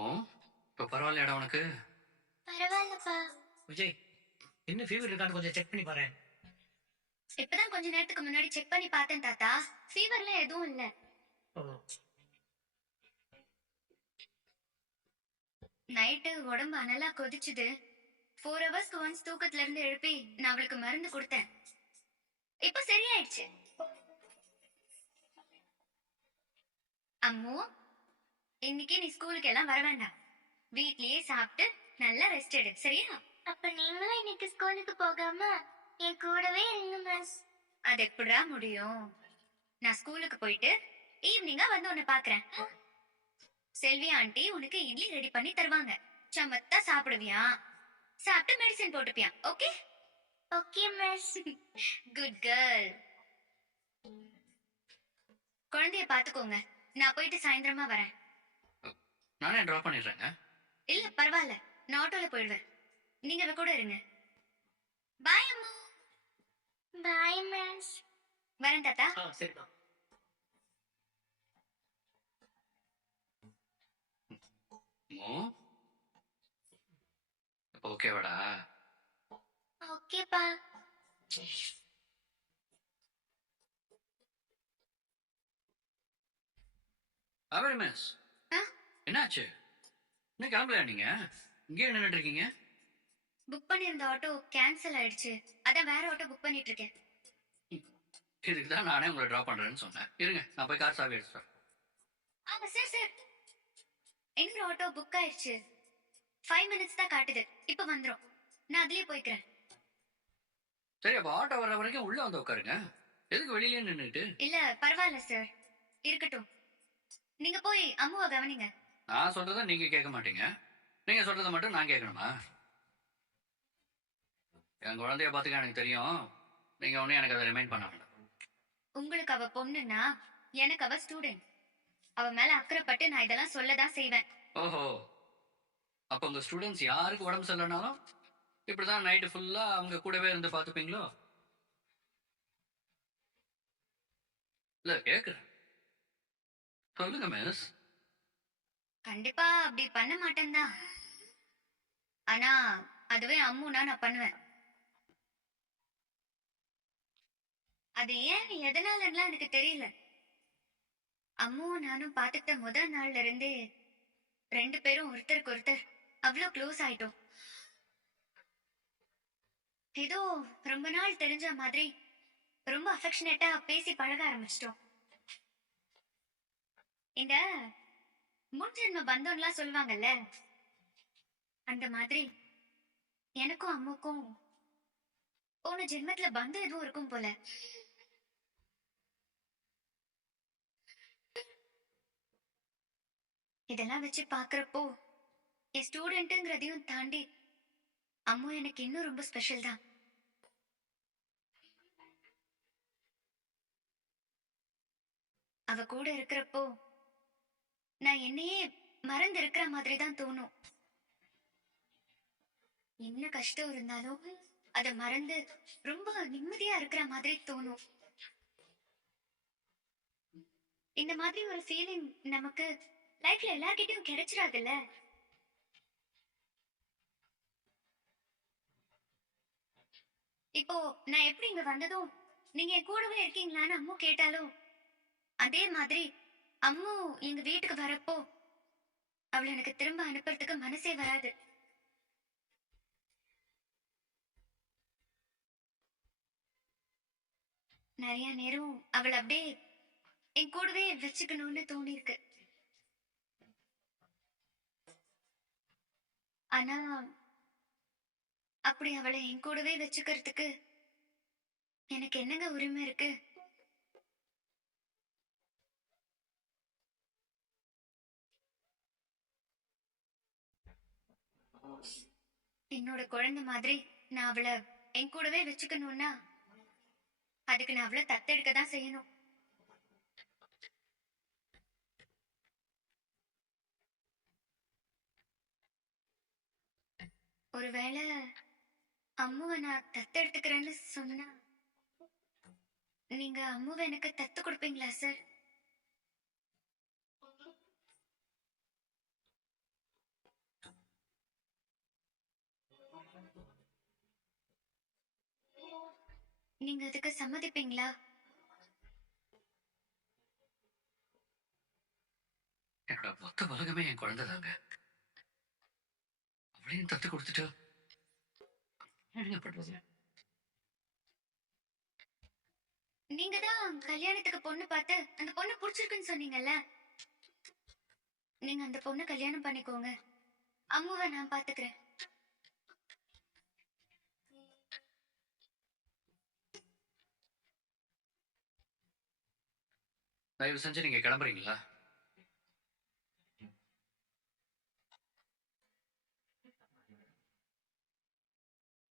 ஓ! இப்ப பரவாயில்லையாடா உனக்கு? பரவாயில்லப்பா. விஜய், என்ன ஃபீவர் இருக்கான்னு கொஞ்சம் செக் பண்ணி பாரேன். இப்பதான் கொஞ்ச நேரத்துக்கு முன்னாடி செக் பண்ணி பார்த்தேன் தாத்தா. ஃபீவர்ல எதுவும் இல்ல. ஓ, நைட்டு உடம்பு அனலா கொதிச்சுது. 4 ஹவர்ஸ்க்கு ஒன்ஸ் தூக்கத்துல இருந்து எழுப்பி நான் அவளுக்கு மருந்து கொடுத்தேன். இப்ப சரியாயிடுச்சு. அம்மு, இன்னைக்கு நீ ஸ்கூலுக்கு எல்லாம் வர வேண்டாம். வீட்லயே சாப்பிட்டு நல்லா ரெஸ்ட் எடு, சரியா? அப்ப நீங்களும் இன்னைக்கு ஸ்கூலுக்கு போகாம என் கூடவே இருங்க மிஸ். அது எப்படிடா முடியும்? நான் ஸ்கூலுக்கு போயிட்டு ஈவினிங்கா வந்து உன்னை பாக்குறேன். செல்வி ஆண்டி உனக்கு இட்லி ரெடி பண்ணி தருவாங்க. சமத்தா சாப்பிடுவியா? சாப்பிட்டு மெடிசன் போட்டுப்பியா? Okay? Okay miss. Good girl. குழந்தைய பாத்துக்கோங்க. நான் போயிட்டு சாயந்தரமா வரேன். நானே டிராப் பண்ணிடுறேங்க. இல்ல பரவாயில்ல, நான் ஆட்டோல போயிடுவேன். நீங்க இவ கூட இருங்க. பாய் அம்மா. பாய் மிஸ். வரேன் தாத்தா. சரிதான். அம்மு, இப்ப ஓகேவாடா? ஓகேப்பா. அவரி மிஸ், என்னாச்சு? இன்னும் கிளம்பலையா நீங்க? இங்கேயே நின்னுட்டு இருக்கீங்க? புக் பண்ணிருந்த ஆட்டோ கேன்சல் ஆயிடுச்சு. அதான் வேற ஆட்டோ புக் பண்ணிட்டு இருக்கேன். இதுக்கு தான் நானே உங்களை டிராப் பண்றேன்னு சொன்னேன். இருங்க, நான் போய் கார் சாவி எடுத்துறேன். ஆமா சார் சார். இன்னொரு ஆட்டோ புக் ஆயிடுச்சு. 5 மினிட்ஸ் தான் காட்டுது. இப்ப வந்துரும். நான் அதுலயே போய்க்கிறேன். சரி, அப்ப ஆட்டோ வர்ற வரைக்கும் உள்ள வந்து உட்காருங்க. எதுக்கு வெளியிலே நின்னுட்டு? இல்ல பரவாயில்ல சார், இருக்கட்டும். நீங்க போய் அம்முவை கவனிங்க. நான் சொல்றத நீங்க கேட்க மாட்டீங்க. நீங்க சொல்றத மட்டும் நான் கேட்கணுமா? என் குழந்தைய பாத்துக்க எனக்கு தெரியும். நீங்க ஒன்னும் எனக்கு அதை ரிமைண்ட் பண்ண வேண்டாம். உங்களுக்கு அவ பொண்ணுன்னா எனக்கு அவ ஸ்டூடெண்ட். அவ மேல அக்கறைப்பட்டு நான் இதெல்லாம் சொல்லதான் செய்வேன். ஓஹோ, அப்ப உங்க ஸ்டூடெண்ட்ஸ் யாருக்கு உடம்பு சரியில்லைனாலும் இப்படிதான் நைட்டு ஃபுல்லா அவங்க கூடவே இருந்து பாத்துப்பீங்களோ? இல்ல கேக்குறேன், சொல்லுங்க மிஸ். கண்டிப்பா அப்படி பண்ண மாட்டேன் தான். ஆனா அதுவே அம்முனா நான் பண்ணுவேன். அது ஏன் எதனாலலாம் எனக்கு தெரியல. அம்முவும் நானும் பாத்துக்கிட்ட முதல் நாள்ல இருந்தே 2 பேரும் ஒருத்தருக்கு ஒருத்தர் அவ்வளவு க்ளோஸ் ஆயிட்டோம். ஏதோ ரொம்ப நாள் தெரிஞ்ச மாதிரி ரொம்ப அஃபெக்ஷனேட்டா பேசி பழக ஆரம்பிச்சிட்டோம். இந்த முன்ஜென்ம பந்தம்லாம் சொல்லுவாங்கல்ல, அந்த மாதிரி எனக்கும் அம்முக்கும் போன ஜென்மத்துல பந்தம் எதுவும் இருக்கும் போல. இதெல்லாம் வச்சு பாக்குறப்போ என் ஸ்டூடெண்ட்ங்கிறதையும் தாண்டி அம்மு எனக்கு இன்னும் ரொம்ப ஸ்பெஷல் தான். அவ கூட இருக்கிறப்போ நான் என்னையே மறந்து இருக்கிற மாதிரி தான் தோணும். என்ன கஷ்டம் இருந்தாலும் அத மறந்து ரொம்ப நிம்மதியா இருக்கிற மாதிரி தோணும். இந்த மாதிரி ஒரு ஃபீலிங் நமக்கு லைஃப்ல எல்லார்கிட்டயும் கிடைச்சிடாதுல்ல. இப்போ நான் எப்படி இங்க வந்ததும் நீங்க என் கூடவே இருக்கீங்களான்னு அம்மு கேட்டாலும், அதே மாதிரி அம்மு எங்க வீட்டுக்கு வரப்போ அவளை எனக்கு திரும்ப அனுப்புறதுக்கு மனசே வராது. நிறைய நேரம் அவளை அப்படியே என் கூடவே வச்சுக்கணும்னு தோணிருக்கு. ஆனா அப்படி அவளை என் கூடவே வச்சுக்கிறதுக்கு எனக்கு என்னங்க உரிமை இருக்கு? என்னோட குழந்தை மாதிரி நான் அவளை என் கூடவே வச்சுக்கணும்னா அதுக்கு நான் அவளை தத்தெடுக்க தான் செய்யணும். ஒருவேளை அம்முவை நான் தத்தெடுத்துக்கிறேன்னு சொன்னா நீங்க அம்முவை எனக்கு தத்து கொடுப்பீங்களா சார்? நீங்க அதுக்கு சம்மதிப்பீங்களா? என்னோட மொத்த உலகமே என் குழந்தை தாங்க. அவளையும் தத்து கொடுத்துட்டு என்னங்க பண்றது? நீங்க தான் கல்யாணத்துக்கு பொண்ணு பார்த்து அந்த பொண்ணு புடிச்சிருக்குன்னு சொன்னீங்கல்ல. நீங்க அந்த பொண்ணு கல்யாணம் பண்ணிக்கோங்க. அம்முவை நான் பாத்துக்கிறேன். தயவு செஞ்சு நீங்க கிளம்புறீங்களா?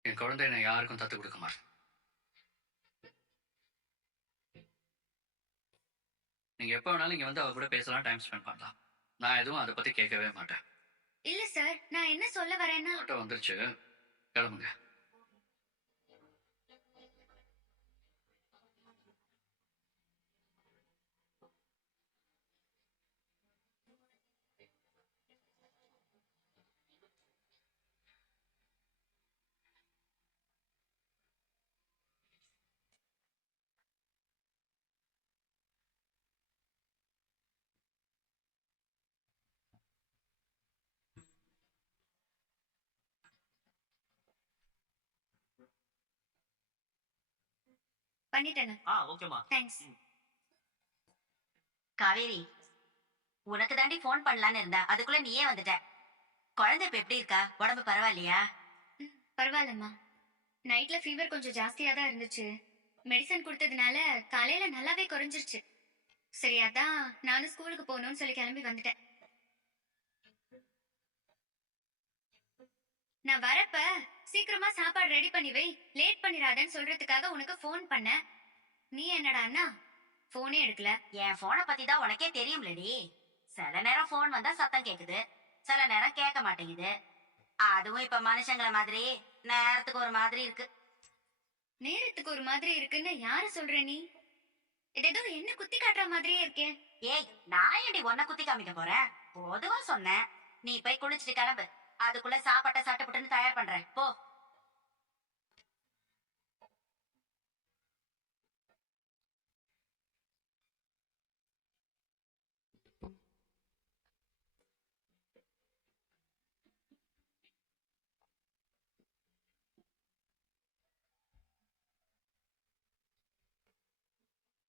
என் குழந்தைய நான் யாருக்கும் தத்து கொடுக்க மாட்டேன். நீங்க எப்ப வேணாலும் இங்க வந்து அவ கூட பேசலாம், டைம் ஸ்பெண்ட் பண்ணலாம். நான் எதுவும் அதை பத்தி கேட்கவே மாட்டேன். இல்ல சார், நான் என்ன சொல்ல வரேன்னா, ஆட்டோ வந்துருச்சு, கிளம்புங்க. பண்ணிட்டேன். ஓகேமா. தேங்க்ஸ். காவேரி, உனக்கு தாண்டி ஃபோன் பண்ணலான்னு இருந்தா அதுக்குள்ள நீயே வந்துட்ட. குழந்தை இப்ப எப்படி இருக்கா? உடம்பு பரவாயில்லையா? பரவாயில்லம்மா. நைட்ல ஃபீவர் கொஞ்சம் ஜாஸ்தியா தான் இருந்துச்சு. மெடிசன் கொடுத்ததுனால காலையில நல்லாவே குறைஞ்சிருச்சு. சரி, அதான் நானும் ஸ்கூலுக்கு போகணும்னு சொல்லி கிளம்பி வந்துட்டேன். நான் வரப்ப சீக்கிரமா சாப்பாடு ரெடி பண்ணி வை, லேட் பண்ணிராதன்னு சொல்றதுக்காக உனக்கு ஃபோன் பண்ணேன். நீ என்னடான்னா ஃபோனே எடுக்கல. என் போனை பத்தி தான் உனக்கே தெரியும்லடி. சில நேரம் போன் வந்தா சத்தம் கேக்குது, சில நேரம் கேட்க மாட்டேங்குது. அதுவும் இப்ப மனுஷங்கள மாதிரி நேரத்துக்கு ஒரு மாதிரி இருக்கு. நேரத்துக்கு ஒரு மாதிரி இருக்குன்னு யாரு சொல்ற நீ? இது ஏதோ என்ன குத்தி காட்டுற மாதிரியே இருக்கே. ஏய், நான் ஏண்டி உன்னை குத்தி காமிக்க போறேன்? பொதுவா சொன்னேன். நீ போய் குளிச்சுட்டு கிளம்பு. அதுக்குள்ள சாப்பாட்ட சாப்பிட்டுன்னு தயார் பண்றேன், போ.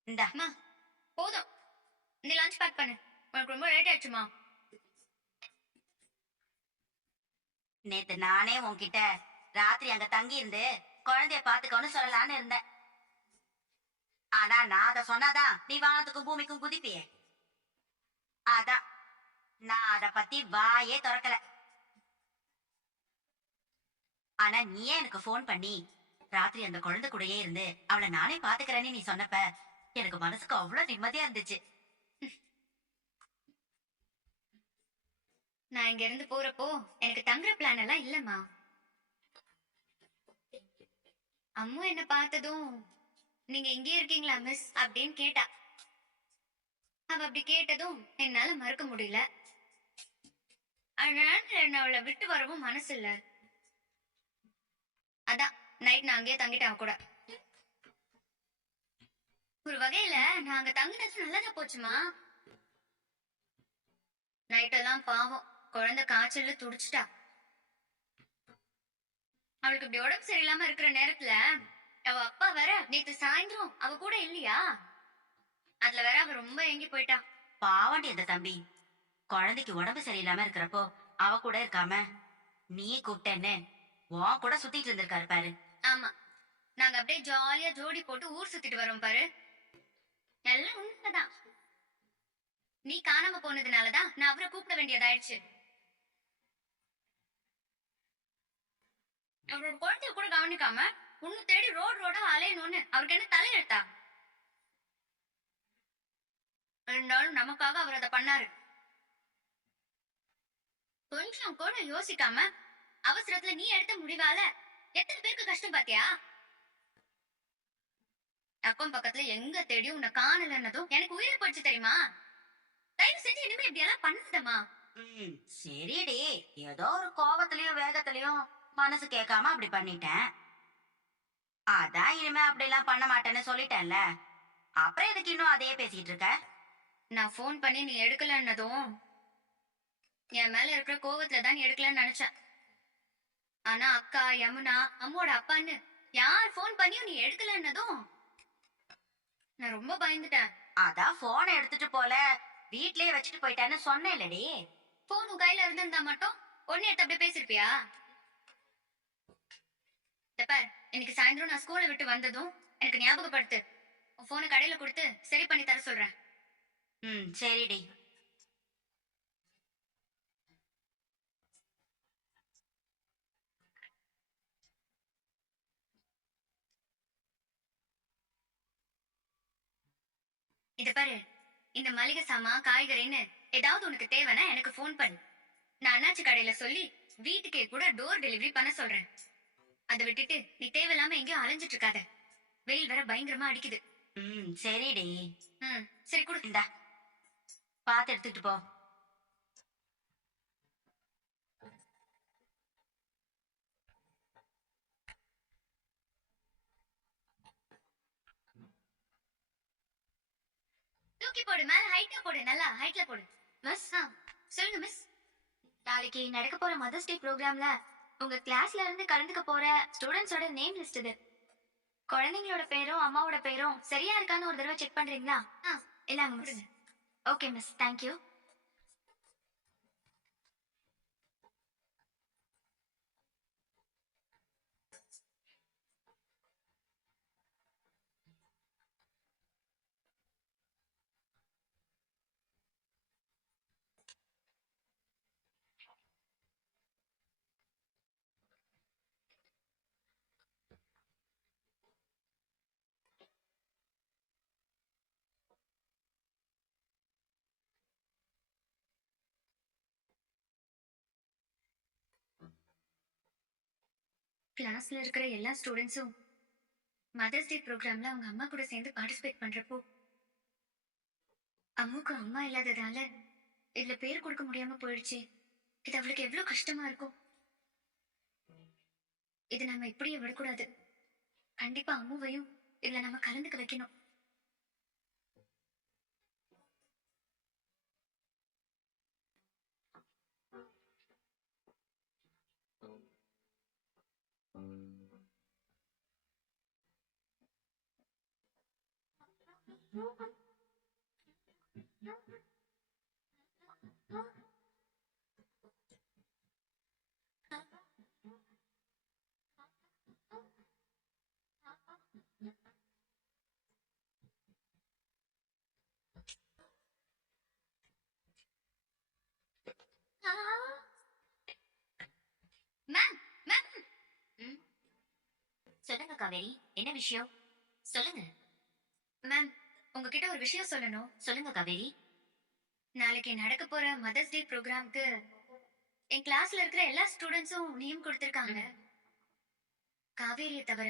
இந்தா. அம்மா, போதும். நீ லஞ்ச் பேக் பண்ணு. உனக்கு ரொம்ப லேட் ஆயிடுச்சுமா. நேத்து நானே உன்கிட்ட ராத்திரி அங்க தங்கி இருந்து குழந்தைய பாத்துக்கோன்னு சொல்லலான்னு இருந்தேன். ஆனா நான் அத சொன்னாதான் நீ வானத்துக்கும் பூமிக்கும் குதிப்பியே. அதான் நான் அத பத்தி வாயே திறக்கல. ஆனா நீயே எனக்கு போன் பண்ணி ராத்திரி அந்த குழந்தை கூடயே இருந்து அவளை நானே பாத்துக்கிறேன்னு நீ சொன்னப்ப எனக்கு மனசுக்கு அவ்வளவு நிம்மதியா இருந்துச்சு. நான் இங்க இருந்து போறப்போ எனக்கு தங்குற பிளான் எல்லாம் இல்லம்மா. அம்மு என்ன பார்த்ததும் நீங்க இங்கே இருக்கீங்களா மிஸ் அப்படின்னு கேட்டா. அவ அப்படி கேட்டதும் என்னால மறுக்க முடியல. அதனால என்ன அவளை விட்டு வரவும் மனசு இல்ல. அதான் நைட் நான் அங்கேயே தங்கிட்டேன் அவ கூட. ஒரு வகையில நான் அங்க தங்கினது நல்லதா போச்சுமா. நைட்டெல்லாம் பாவம் குழந்தை காய்ச்சல்ல துடிச்சிட்டா. அவளுக்கு இப்படி உடம்பு சரியில்லாம இருக்கிற நேரத்துல அவ அப்பா வேற நேத்து சாயந்தரம் அவ கூட இல்லையா? அதுல வேற அவ ரொம்ப ஏங்கி போயிட்டா. பாவண்டி அந்த தம்பி குழந்தைக்கு உடம்பு சரியில்லாம இருக்கிறப்போ அவ கூட இருக்காம நீ கூப்பிட்டேன்னு உன் கூட சுத்திட்டு இருந்திருக்காரு பாரு. ஆமா, நாங்க அப்படியே ஜாலியா ஜோடி போட்டு ஊர் சுத்திட்டு வரோம் பாரு. எல்லாம் உண்மைதான். நீ காணாம போனதுனாலதான் நான் அவரை கூப்பிட வேண்டியதாயிடுச்சு. அவரோட குழந்தைய கூட கவனிக்காம உன்னை தேடி ரோடு ரோடா அலையணும்னு அவருக்கு என்ன தலையெழுத்தா? இருந்தாலும் நமக்காக அவர் அதை பண்ணாரு. கொஞ்சம் கூட யோசிக்காம அவசரத்துல நீ எடுத்த முடிவால எத்தனை பேருக்கு கஷ்டம் பாத்தியா? அக்கம் பக்கத்துல எங்க தேடி உன்னை காணலன்னதும் எனக்கு உயிரை போச்சு தெரியுமா? தயவு செஞ்சு இனிமே இப்படி எல்லாம் பண்ணாதம்மா. சரிடி, ஏதோ ஒரு கோபத்திலயும் வேகத்திலயும் மனசு கேட்காம அப்படி பண்ணிட்டேன். அதான் இனிமே அப்படிலாம் பண்ண மாட்டேன்னு சொல்லிட்டேன்ல. அப்புறம் எதுக்கு இன்னும் அதையே பேசிட்டு இருக்க? நான் ஃபோன் பண்ணி நீ எடுக்கலன்னதும் என் மேல இருக்கிற கோவத்துல தான் நீ எடுக்கலன்னு நினைச்சேன். ஆனா அக்கா, யமுனா, அம்மோட அப்பான்னு யார் ஃபோன் பண்ணியும் நீ எடுக்கலன்னதும் நான் ரொம்ப பயந்துட்டேன். அதான் போனை எடுத்துட்டு போல, வீட்லயே வச்சுட்டு போயிட்டேன்னு சொன்னேன்லடி. போன் உன் கையில இருந்திருந்தா மட்டும் ஒன்னு எடுத்து அப்படியே பேசிருப்பியா? இந்த பார், இன்னைக்கு சாயந்தரம் நான் ஸ்கூலை விட்டு வந்ததும் எனக்கு ஞாபகப்படுத்து. உன் போனை கடையில கொடுத்து சரி பண்ணி தர சொல்றேன். சரிடி. இத பாரு, இந்த மளிகை சாமான் காய்கறின்னு ஏதாவது உனக்கு தேவைன்னா எனக்கு ஃபோன் பண்ணு. நான் அண்ணாச்சி கடையில சொல்லி வீட்டுக்கே கூட டோர் டெலிவரி பண்ண சொல்றேன். அதை விட்டுட்டு நீ தேவையில்லாம எங்கேயும் அலைஞ்சிட்டு இருக்காத. வெயில் வேற பயங்கரமா அடிக்குது. சரிடி. சரி கொடு. இந்தா, பாத்து எடுத்துட்டு போ. தூக்கி போடு, மேல ஹைட்டா போடு, நல்லா ஹைட்ல போடு. மிஸ், சொல்லுங்க மிஸ். நாளைக்கு நடக்க போற மதர்ஸ் டே ப்ரோக்ராம்ல உங்க கிளாஸ்ல இருந்து கலந்துக்க போற ஸ்டூடெண்ட்ஸோட நேம் லிஸ்ட் இது. குழந்தைங்களோட பேரும் அம்மாவோட பேரும் சரியா இருக்கான்னு ஒரு தடவை செக் பண்றீங்களா? இல்லாங்க மிஸ். Okay miss, thank you. கிளாஸ்ல இருக்கிற எல்லா ஸ்டூடெண்ட்ஸும் மதர்ஸ் டே ப்ரோக்ராம்ல அவங்க அம்மா கூட சேர்ந்து பார்ட்டிசிபேட் பண்றப்போ அம்முக்கு அம்மா இல்லாததால இதுல பேர் கொடுக்க முடியாம போயிடுச்சு. இது அவளுக்கு எவ்வளவு கஷ்டமா இருக்கும். இது நம்ம இப்படியே விடக்கூடாது. கண்டிப்பா அம்முவையும் இதுல நம்ம கலந்துக்க வைக்கணும். Ma'am, ma'am. சொல்லுங்க காவேரி, என்ன விஷயம்? சொல்லுங்க. மேம், உங்ககிட்ட ஒரு விஷயம் சொல்லணும். சொல்லுங்க காவேரி. நாளைக்கு நடக்க போற மதர்ஸ் டே ப்ரோக்ராம்க்கு என் கிளாஸ்ல இருக்கிற எல்லா ஸ்டூடெண்ட்ஸும் நேம் கொடுத்திருக்காங்க, காவேரியை தவிர.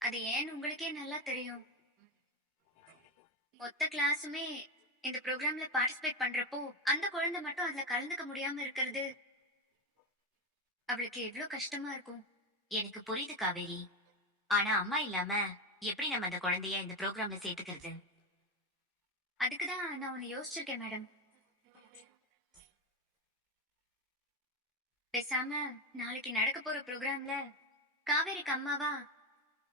அது ஏன்னு உங்களுக்கே நல்லா தெரியும். மொத்த கிளாஸுமே இந்த ப்ரோக்ராம்ல பார்ட்டிசிபேட் பண்றப்போ அந்த குழந்தை மட்டும் அதுல கலந்துக்க முடியாம இருக்கிறது அவளுக்கு எவ்வளவு கஷ்டமா இருக்கும். எனக்கு புரியுது காவேரி. ஆனா அம்மா இல்லாம எப்படி நம்ம அந்த குழந்தைய இந்த ப்ரோக்ராம்ல சேர்த்துக்கிறது? அதுக்குதான் நான் ஒன்னு யோசிச்சிருக்கேன் மேடம். பேசாம நாளைக்கு நடக்க போற ப்ரோக்ராம்ல காவேரிக்கு அம்மாவா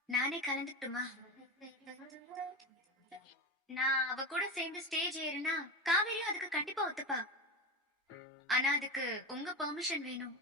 நானே கலந்துட்டுமா? நான் அவ கூட சேர்ந்து ஸ்டேஜ் ஏறினா காவேரியும் அதுக்கு கண்டிப்பா ஒத்துப்பா. ஆனா அதுக்கு உங்க பெர்மிஷன் வேணும்.